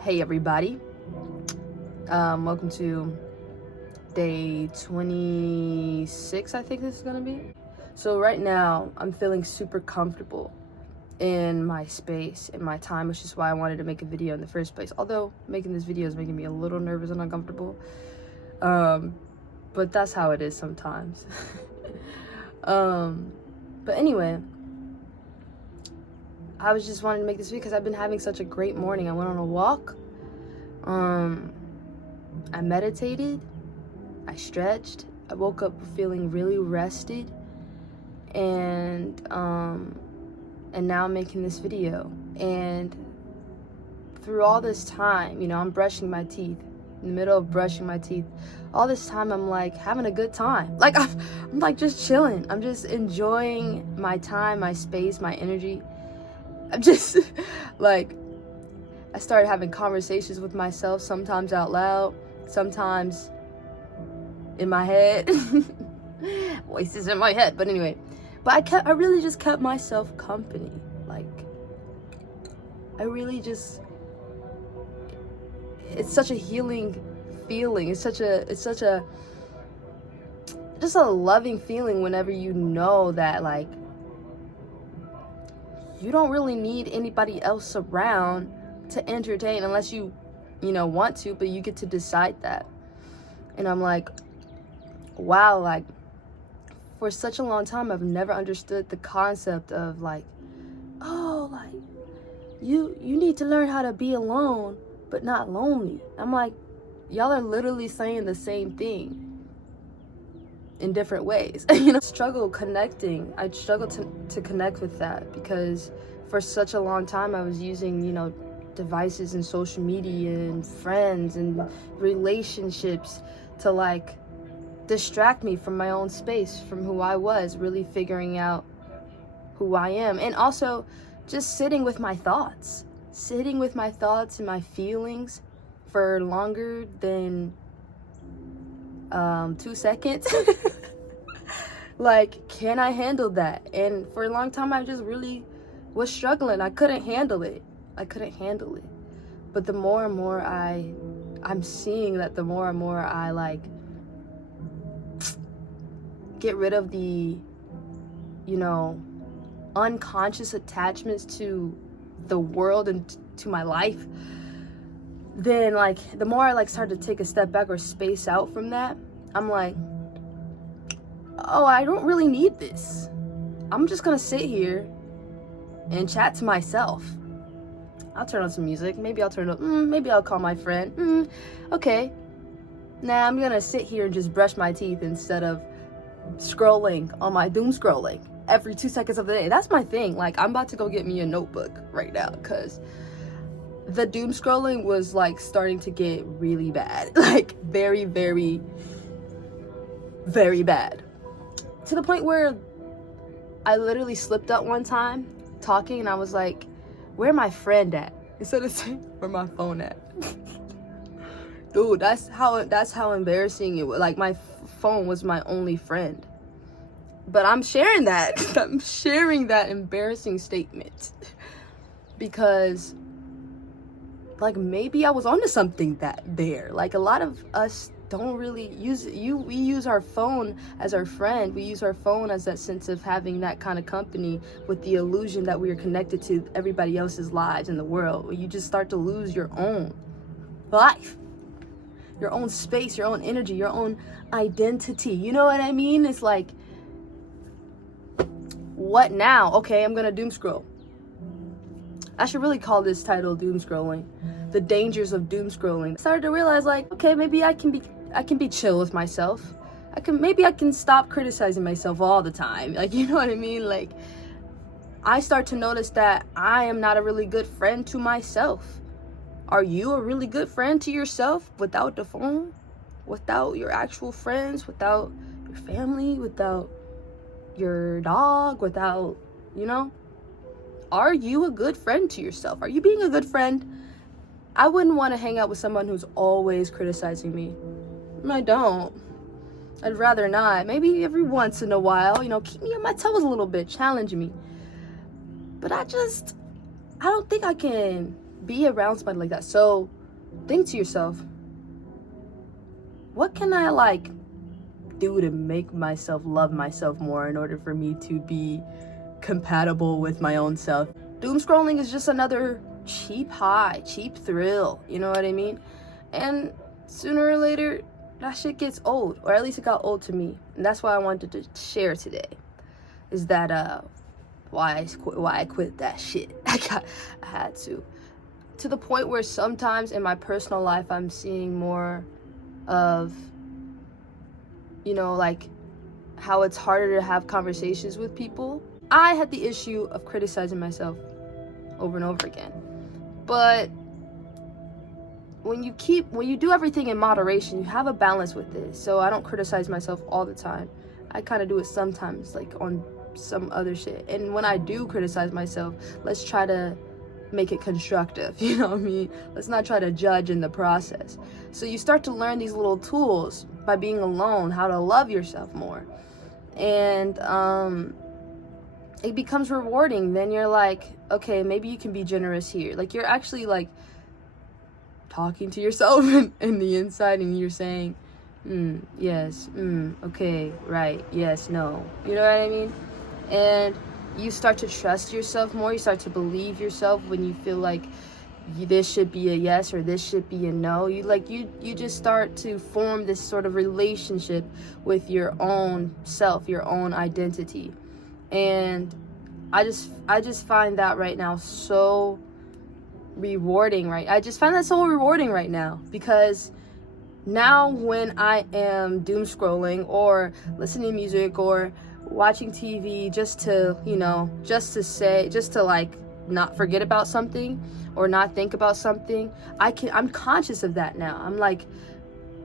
Hey everybody, welcome to day 26, I think this is gonna be. So right now, I'm feeling super comfortable in my space, in my time, which is why I wanted to make a video in the first place. Although making this video is making me a little nervous and uncomfortable. But that's how it is sometimes. But anyway, I was just wanting to make this video because I've been having such a great morning. I went on a walk. I meditated. I stretched. I woke up feeling really rested, and now I'm making this video. And through all this time, I'm brushing my teeth. In the middle of brushing my teeth, all this time I'm like having a good time. Like I'm like just chilling. I'm just enjoying my time, my space, my energy. I'm just like, I started having conversations with myself, sometimes out loud, sometimes in my head. Voices in my head, but anyway. But I really just kept myself company. Like, I really just, it's such a healing feeling. It's such a just a loving feeling whenever you know that, like, you don't really need anybody else around to entertain unless you want to, but you get to decide that. And I'm like, wow, like, for such a long time I've never understood the concept of like, oh, like, you need to learn how to be alone but not lonely. I'm like, y'all are literally saying the same thing in different ways. Struggle connecting. I struggle to connect with that because for such a long time I was using, devices and social media and friends and relationships to like distract me from my own space, from who I was, really figuring out who I am. And also just sitting with my thoughts and my feelings for longer than 2 seconds. Like, can I handle that? And for a long time I just really was struggling. I couldn't handle it. But the more and more I'm seeing that the more and more I like get rid of the unconscious attachments to the world and to my life, then like the more I like start to take a step back or space out from that, I'm like, oh, I don't really need this. I'm just gonna sit here and chat to myself. I'll turn on some music. Maybe I'll turn on, maybe I'll call my friend. Okay. Nah, I'm gonna sit here and just brush my teeth instead of scrolling on my doom scrolling every 2 seconds of the day. That's my thing. Like, I'm about to go get me a notebook right now because the doom scrolling was like starting to get really bad. Like, very, very, very bad. To the point where I literally slipped up one time talking and I was like, where my friend at? Instead of saying, where my phone at? Dude, that's how embarrassing it was. Like, my phone was my only friend. But I'm sharing that. I'm sharing that embarrassing statement. Because, like, maybe I was onto something there. Like, a lot of us don't really we use our phone as our friend. We use our phone as that sense of having that kind of company with the illusion that we are connected to everybody else's lives in the world. Where you just start to lose your own life, your own space, your own energy, your own identity. You know what I mean? It's like, what now? Okay, I'm gonna doom scroll. I should really call this title doom scrolling. The dangers of doom scrolling. I started to realize, like, okay, maybe I can be chill with myself. Maybe I can stop criticizing myself all the time. Like, you know what I mean? Like, I start to notice that I am not a really good friend to myself. Are you a really good friend to yourself without the phone? Without your actual friends? Without your family? Without your dog? Without, Are you a good friend to yourself? Are you being a good friend? I wouldn't want to hang out with someone who's always criticizing me. I don't. I'd rather not. Maybe every once in a while, keep me on my toes a little bit, challenge me. But I don't think I can be around somebody like that. So think to yourself, what can I like do to make myself love myself more in order for me to be compatible with my own self? Doom scrolling is just another cheap high, cheap thrill, you know what I mean? And sooner or later, that shit gets old, or at least it got old to me. And that's why I wanted to share today, is that why I quit that shit. I had to the point where sometimes in my personal life I'm seeing more of, you know, like how it's harder to have conversations with people. I had the issue of criticizing myself over and over again. But when you do everything in moderation, you have a balance with it. So I don't criticize myself all the time. I kind of do it sometimes, like on some other shit. And when I do criticize myself, let's try to make it constructive, you know what I mean? Let's not try to judge in the process. So you start to learn these little tools by being alone, how to love yourself more. And it becomes rewarding. Then you're like, okay, maybe you can be generous here. Like you're actually like talking to yourself in the inside, and you're saying, yes, okay, right, yes, no. You know what I mean? And you start to trust yourself more. You start to believe yourself when you feel like this should be a yes or this should be a no. You just start to form this sort of relationship with your own self, your own identity. And I just find that right now so rewarding, right? I just find that so rewarding right now, because now when I am doom scrolling or listening to music or watching TV just to like not forget about something or not think about something, I'm conscious of that now. I'm like,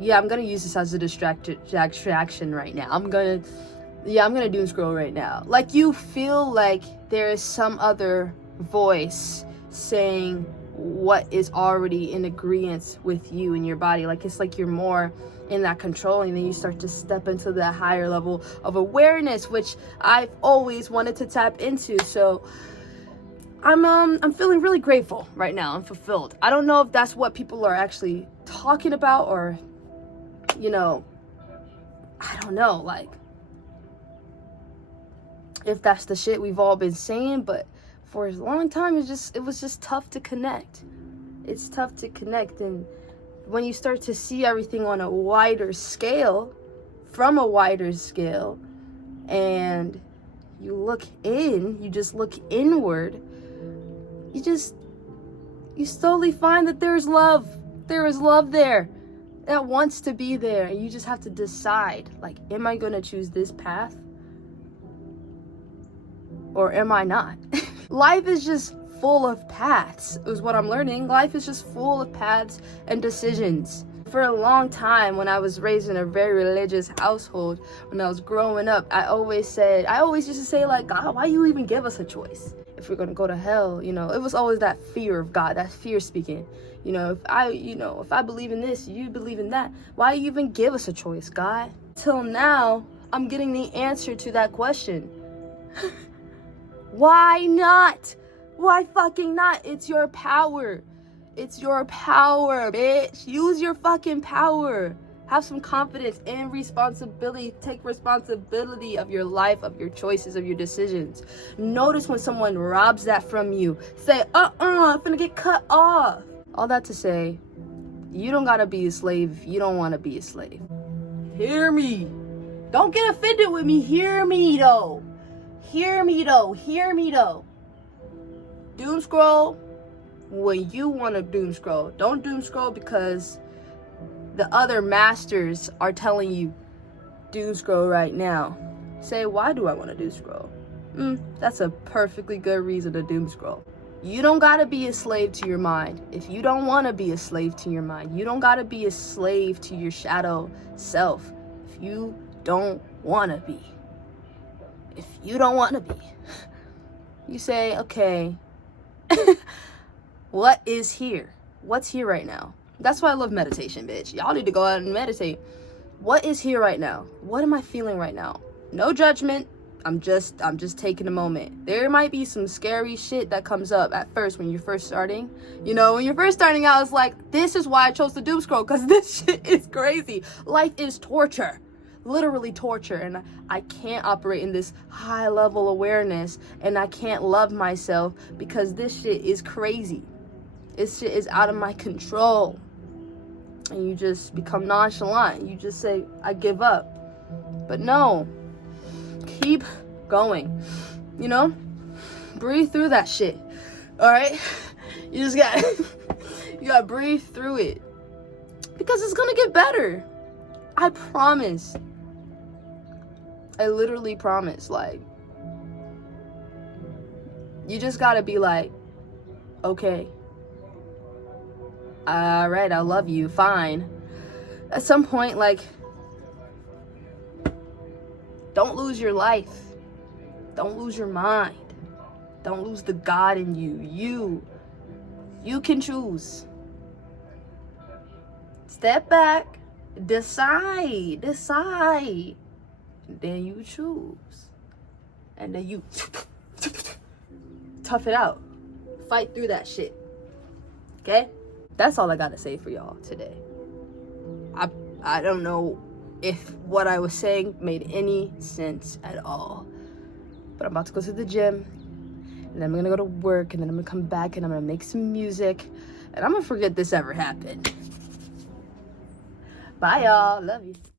yeah, I'm gonna use this as a distraction right now. I'm gonna doom scroll right now. Like you feel like there is some other voice saying what is already in agreement with you and your body. Like it's like you're more in that control, and then you start to step into that higher level of awareness, which I've always wanted to tap into. So I'm feeling really grateful right now. I'm fulfilled. I don't know if that's what people are actually talking about, or I don't know, like if that's the shit we've all been saying, but for a long time it was just tough to connect. It's tough to connect. And when you start to see everything on a wider scale, from a wider scale, and you just look inward, you slowly find that there is love there that wants to be there. And you just have to decide, like, am I gonna choose this path or am I not? Life is just full of paths, is what I'm learning. Life is just full of paths and decisions. For a long time, when I was raised in a very religious household, when I was growing up, I always used to say, like, God, why you even give us a choice? If we're gonna go to hell, it was always that fear of God, that fear speaking. If I believe in this, you believe in that, why you even give us a choice, God? Till now, I'm getting the answer to that question. Why not? Why fucking not? It's your power. It's your power, bitch. Use your fucking power. Have some confidence and responsibility. Take responsibility of your life, of your choices, of your decisions. Notice when someone robs that from you. Say, I'm finna get cut off. All that to say, you don't gotta be a slave if you don't wanna be a slave. Hear me. Don't get offended with me. Hear me though. Hear me though. Doom scroll when you want to doom scroll. Don't doom scroll because the other masters are telling you doom scroll right now. Say, why do I want to doom scroll? That's a perfectly good reason to doom scroll. You don't gotta be a slave to your mind. If you don't want to be a slave to your mind, you don't gotta be a slave to your shadow self. If you don't want to be. If you don't want to be, you say, okay, what is here? What's here right now? That's why I love meditation, bitch. Y'all need to go out and meditate. What is here right now? What am I feeling right now? No judgment. I'm just taking a moment. There might be some scary shit that comes up at first when you're first starting. You know, when you're first starting out, it's like, this is why I chose to doom scroll, because this shit is crazy. Life is torture. Literally torture. And I can't operate in this high level awareness, and I can't love myself because this shit is crazy. This shit is out of my control. And you just become nonchalant. You just say, I give up. But no. Keep going, you know, breathe through that shit. All right, you just got you gotta breathe through it, because it's gonna get better. I promise. I literally promise. Like, you just gotta be like, okay, all right, I love you, fine. At some point, like, don't lose your life. Don't lose your mind. Don't lose the God in you. You can choose. Step back. Decide. Then you choose. And then you tough it out. Fight through that shit. Okay? That's all I gotta say for y'all today. I don't know if what I was saying made any sense at all. But I'm about to go to the gym, and then I'm gonna go to work, and then I'm gonna come back and I'm gonna make some music, and I'm gonna forget this ever happened. Bye y'all, love you.